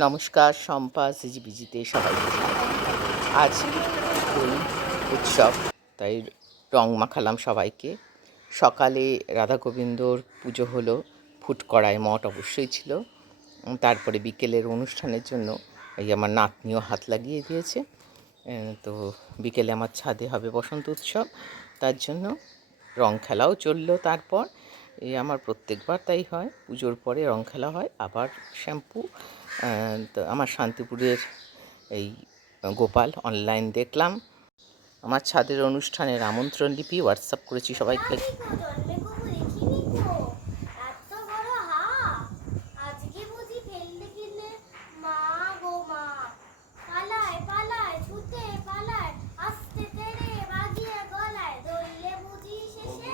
নমস্কার, শম্পা, সিজিবিজিতে সবাইকে আজ দোল উৎসব, তাই রং মাখালাম সবাইকে। সকালে রাধা গোবিন্দর পুজো হলো ফুটকড়ায় মঠ অবশ্যই ছিল। তারপরে বিকেলের অনুষ্ঠানের জন্য এই আমার নাতনিও হাত লাগিয়ে দিয়েছে। তো বিকেলে আমার ছাদে হবে বসন্ত উৎসব, তার জন্য রং খেলাও চলল তারপর। এই আমার প্রত্যেকবার তাই হয়, পুজোর পরে রং খেলা হয়, আবার শ্যাম্পু তো আমার শান্তিপুরের এই গোপাল অনলাইন দেখলাম। আমার ছাদের অনুষ্ঠানের আমন্ত্রণ লিপি হোয়াটসঅ্যাপ করেছি সবাইকে জন্মে কবু দেখিনি তো এত বড় হাঁ আজকে বুঝি ফেললে কিনলে মা গো মা পালায় পালায় ছুটে পালায় আস্তে তেরে বাজিয়ে গলায় ধরলে বুঝি শেষে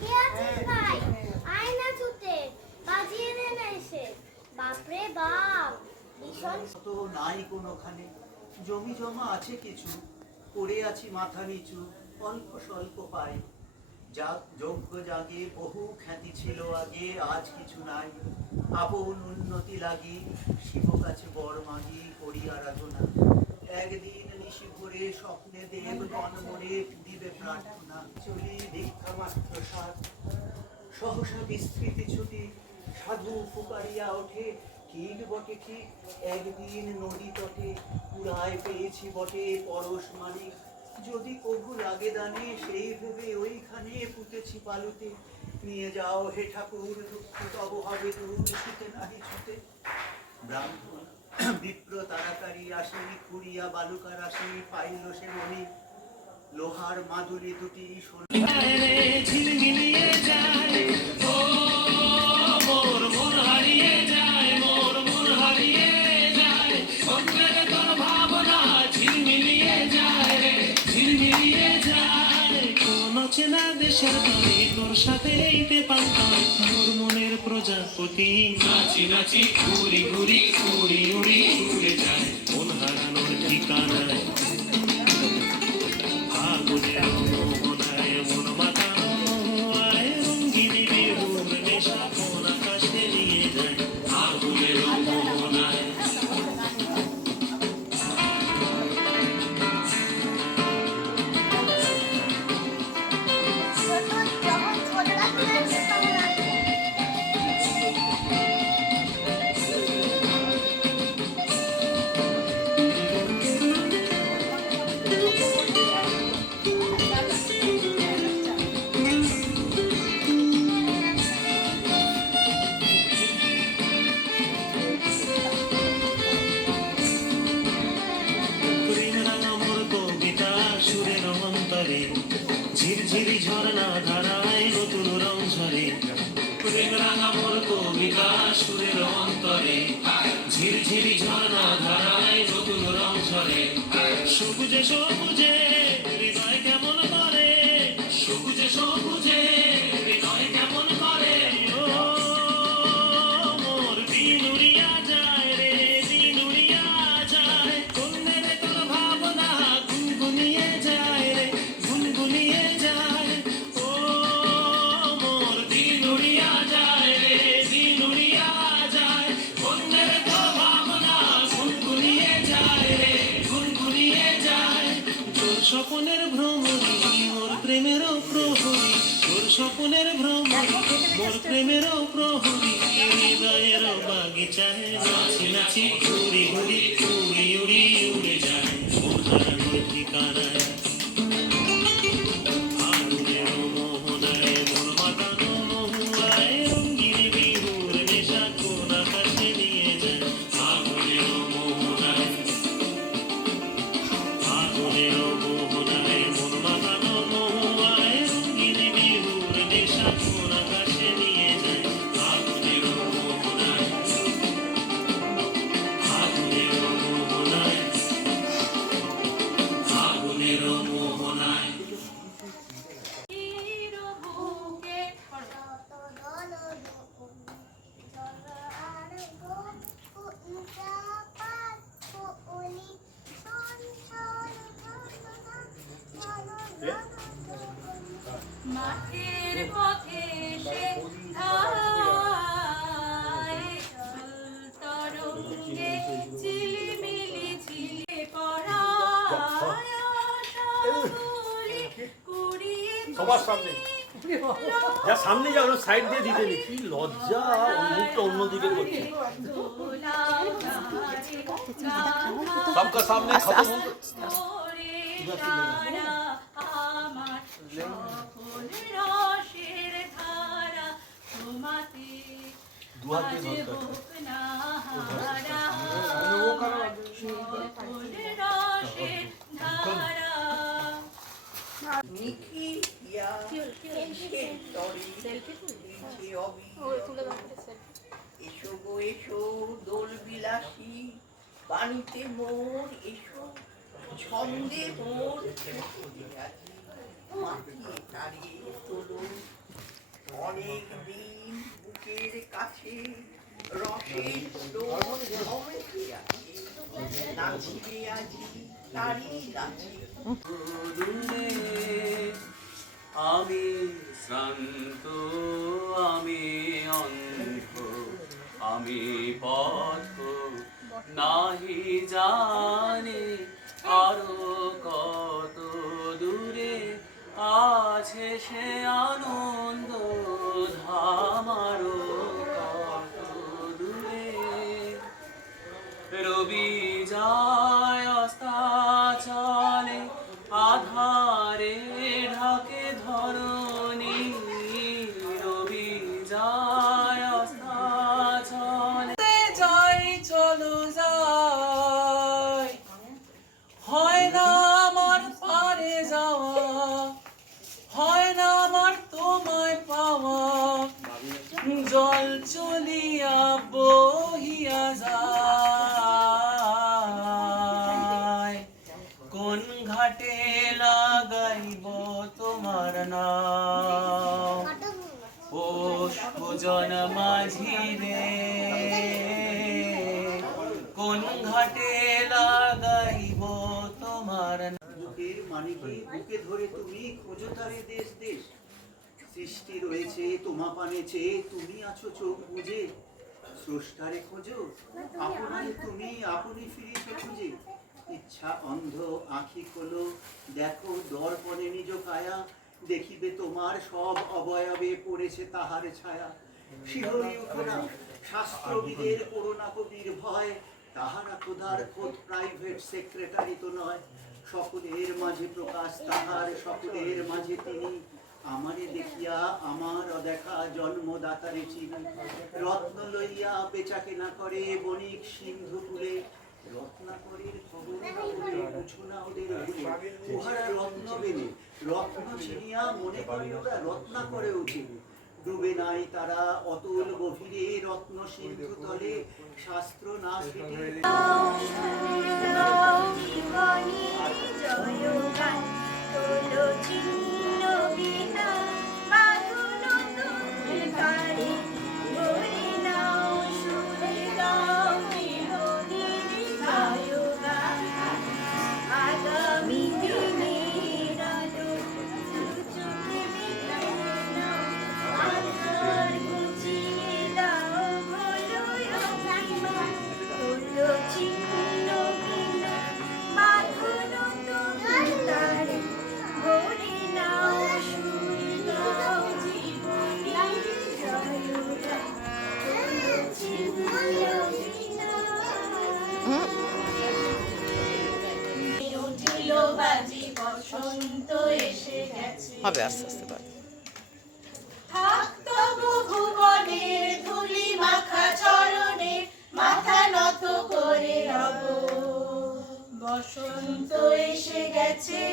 কে আছিস ভাই আয় না ছুটে বাজিয়ে দে না এসে বাপরে বাপ ভীষণ তো নাই কোনোখানে জমি জমা আছে কিছু পড়ে আছি মাথা নিচু অল্প স্বল্প পাই যা যোগ্য জাগে, বহু খ্যাতি ছিল আগে, আজ কিছু নাই। আপন উন্নতি লাগি, শিব কাছে বর মাগি করি আরাধনা। একদিন নিশি ভরে স্বপ্নে দেব মরে দিবে প্রার্থনা। চলি দীক্ষা মাত্র সাত সহসা বিস্তৃতি ছুটি, সাধু ফুকারিয়া ওঠে। ঠিক বটে, ঠিক। একদিন নদী তটে পুরায় পেয়েছি বটে পরশ মানিক যদি কবু লাগে দানে, সেই ভেবে ওইখানে পুঁতেছি পালুতে নিয়ে যাও হে ঠাকুর, দুঃখ তব হবে দূর ছুতে নাহি ছুতে ব্রাহ্মণ, বিপ্র তাড়াতাড়ি আসি, খুঁড়িয়া বালুকার আসি, পাইল সে মণি। লোহার মাধুরী দুটি সোনা দেশের তরে সাথেই তে পান্তাম তোর মনের প্রজাপতি। নাচি নাচি, ঘুরি ঘুরি উড়ি উড়ি উড়ে যায়। মন হারানোর ঠিকানায় বাগিচায় নাচি নাচি ঘুরি ঘুরি উড়ি উড়ি উড়ে যায়। ঠিকানায়। সবার সামনে। যা সামনে যা ওরা সাইড দিয়ে দিতে নি কি লজ্জা মুখটা অন্যদিকে করছে। সবকা সামনে ধারা এসো গো এসো দোল বিলাসী বাণীতে মোর এসো ছন্দে মোর মাথিয়ে তাড়িয়ে তোলো অনেক দিন বুকের কাছে রসের দোল নাচিবে আজি তারি নাচে আমি শ্রান্ত, আমি অন্ধ, আমি পথ, নাহি জানি আরও কত দূরে আছে সে আনন্দ ধামারো কত দূরে। রবি যায় জল চলিয়া বহিয়া যায়। কোন ঘাটে লাগাইব তোমার নাম? ও সুজন মাঝি রে কোন ঘাটে লাগাইব তোমার নাম? বুকের মানিকে বুকে ধরে তুমি খোঁজো তারে দেশ দেশ। সৃষ্টি রয়েছে, তোমা পানে চেয়ে তুমি আছো চোখ বুঝে স্রষ্টারে খোঁজো আপনারে তুমি, আপনি ফিরিয়েছো খুঁজে। ইচ্ছা অন্ধ আখি খোলো, দেখো দর্পণে নিজ কায়া দেখিবে তোমার সব অবয়বে পড়েছে তাহার ছায়া। শিহরি উঠো শাস্ত্রবিদের করোনা কবির ভয় তাহারা খোদার খোদ প্রাইভেট সেক্রেটারি তো নয়। সকলের মাঝে প্রকাশ তাহার, সকলের মাঝে তিনি। আমারে দেখিয়া আমার অদেখা জন্মদাতারে চিনি রত্ন লইয়া বেচা কেনা করে বণিক সিন্ধু ওদের উহারা রত্ন রত্ন চিনিয়া মনে রত্না করে উঠে। ডুবে নাই তারা অতুল গভীরে রত্ন সিন্ধু তলে। শাস্ত্র না ফেটে। হবে আস্তে আস্তে বল। থাকতো ভুবনের ধুলি মাখা চরণে মাথা নত করে রব। বসন্ত এসে গেছে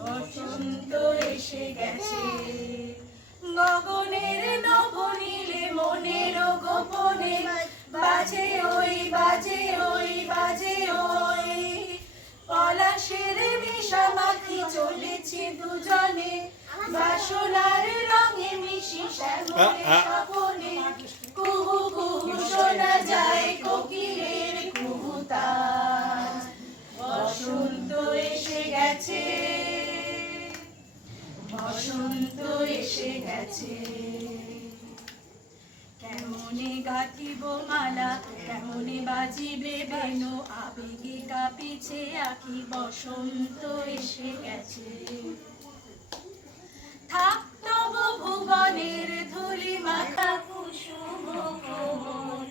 বসন্ত এসে গেছে। গগনের নবনীলে মনের গোপনে বাজে ওই বাজে ওই বাজে ওই। পলাশের মিশামাখি চলেছে দুজনে। বাসনার রঙে মিশি স্বপনে। কুহু কুহু শোনা যায় কোকিলের কুহুতান বসন্ত এসে গেছে। বসন্ত এসে গেছে। কেমনে গাঁথিব মালা কেমনে বাজিবে বেনু কাঁপিছে আঁকি, বসন্ত এসে গেছে। থাক তব ভুবনের ধুলি মাখা কুসুম কোমল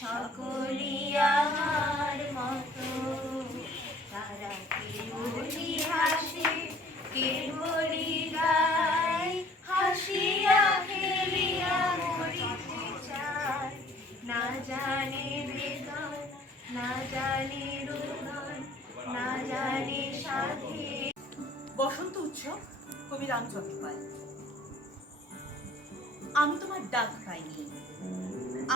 সকলি আমার মতো। তারা কেবলি হাসে কেবলি গায় হাসিয়া খেলিয়া মরিতে চায়। না জানে বেদন, না জানে রোদন বসন্ত উৎসব, কবি রামচন্দ্র আমি তোমার ডাক পাইনি।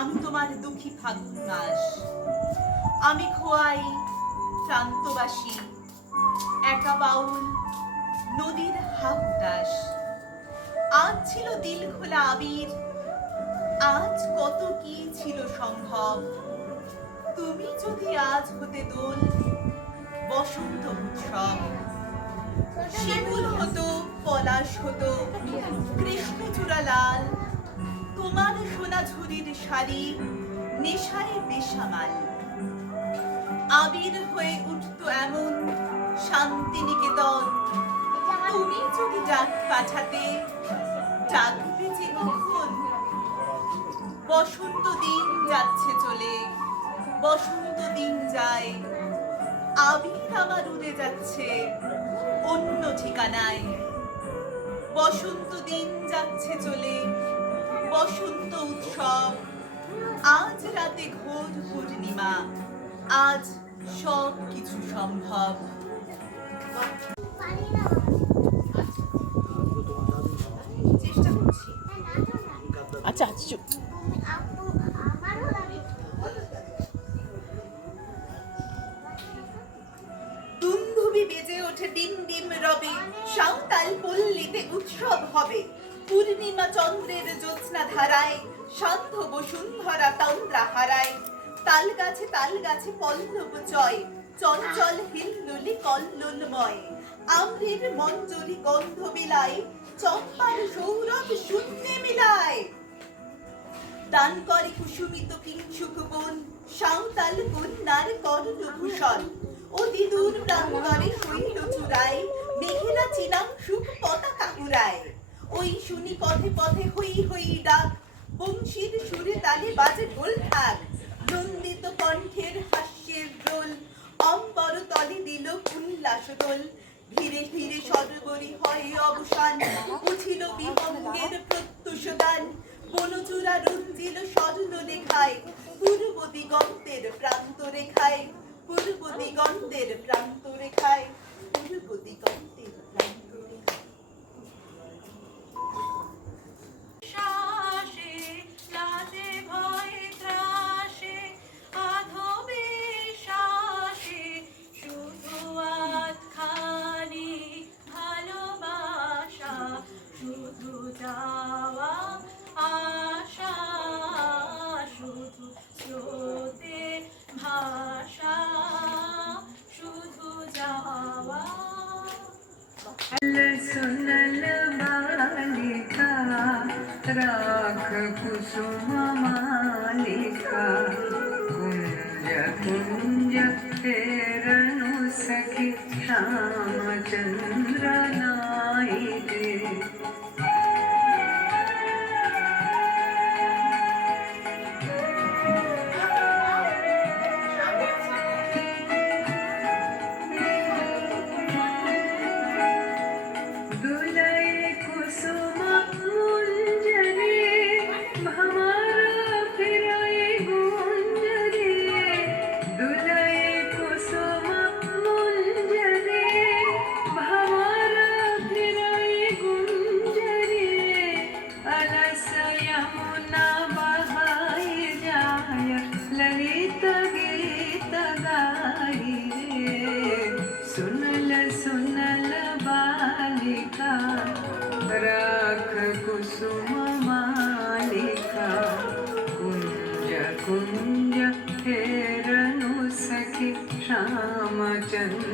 আমি তোমার দুঃখী ফাগুন মাস। আমি খোয়াই প্রান্তবাসী, একা বাউল নদীর হাহুতাস আজ ছিল দিল খোলা আবির, আজ কত কি ছিল সম্ভব। তুমি যদি আজ হতে দোল বসন্ত উৎসব। শিমুল হতো, পলাশ হতো কৃষ্ণচূড়া লাল তোমার সোনা ঝুরির শাড়ি নেশায় বেসামাল। আবির হয়ে উঠতো এমন শান্তিনিকেতন। তুমি যদি ডাক পাঠাতে, ডাকবে যে কখন? বসন্ত দিন যাচ্ছে চলে, বসন্ত দিন যায়। আবির আমার উড়ে যাচ্ছে। অন্য ঠিকানায়। বসন্ত দিন যাচ্ছে চলে। বসন্ত উৎসব। আজ রাতে ঘোর পূর্ণিমা। আজ সব কিছু সম্ভব। চেষ্টা করছি আচ্ছা আচ্ছা রবে, সাঁওতাল পল্লীতে উৎসব হবে। পূর্ণিমা চন্দ্রের জ্যোৎস্না ধারায়, শান্ত বসুন্ধরা তন্দ্রা হারায়। তাল গাছে তাল গাছে পল্লব চয় চঞ্চল হিল্লুলি কল্লোলময়। আম্রের মঞ্জরি গন্ধ বিলায় চম্পার সৌরভ শূন্যে মিলায়। দান করে কুসুমিত কিংসুক বন, সাঁওতাল কন্যার কর্ণভূষণ। অতি দূর প্রান্তরে শৈল চূড়ায়, মেঘেলা চিনাম সুখ পতাকা উড়ায়। ওই শুনি পথে পথে হই হই ডাক, বংশীর সুরে তালে বাজে ঢোল ঢাক। নন্দিত কণ্ঠের হাস্যের রোল অম্বর তলে দিল উল্লাস দোল ধীরে ধীরে সর্বরি হয় অবসান, উঠিল বিহঙ্গের প্রত্যুষ দান বনচূড়া রঞ্জিল স্বর্ণ লেখায় পূর্ব দিগন্তের প্রান্ত রেখায় পূর্ব দিগন্তের প্রান্ত রেখায় राख कुसुम मालिका कुंज कुंज फेरनु सखी श्यामचंद्र रामचन्द्रनायिके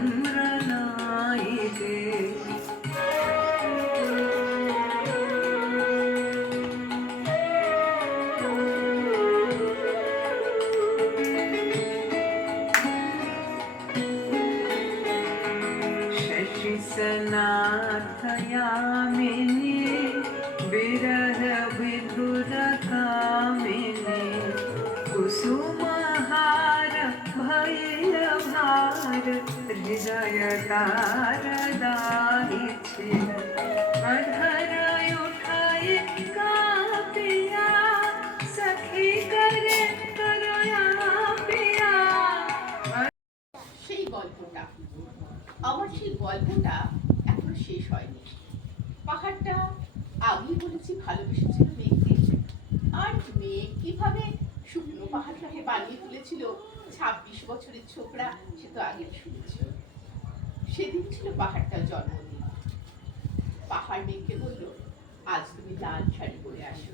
আজ তুমি লাল শাড়ি পরে আসো।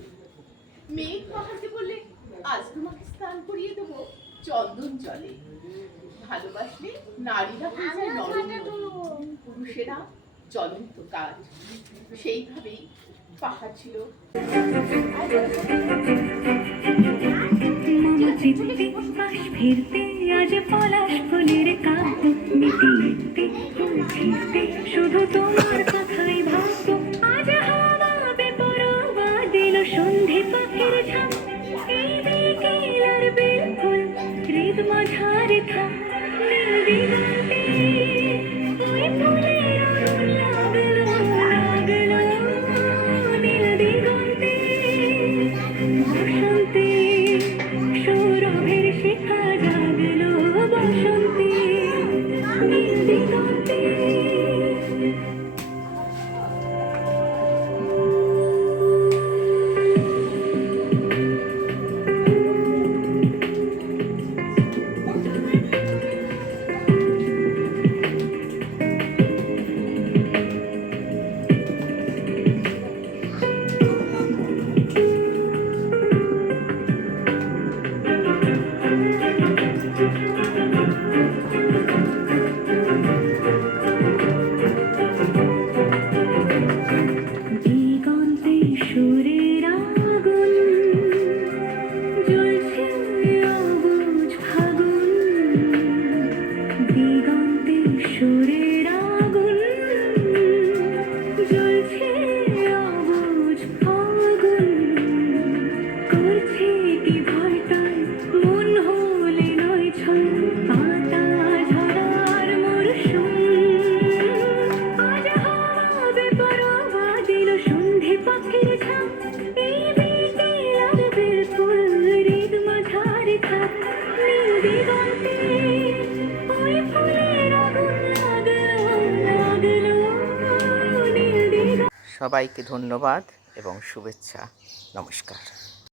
মেঘ পাহাড়তে বলে আজ তোমাকে স্নান করিয়ে দেবো চন্দন জলে। ভালোবাসলে নারীরা পুরুষেরা জ্বলন্ত কাজ। সেইভাবেই পাহাড় ছিল। ফিরতে আজ পলাশ শুধু তোমার কথাই ভাবতো Iya. সবাইকে ধন্যবাদ এবং শুভেচ্ছা। নমস্কার।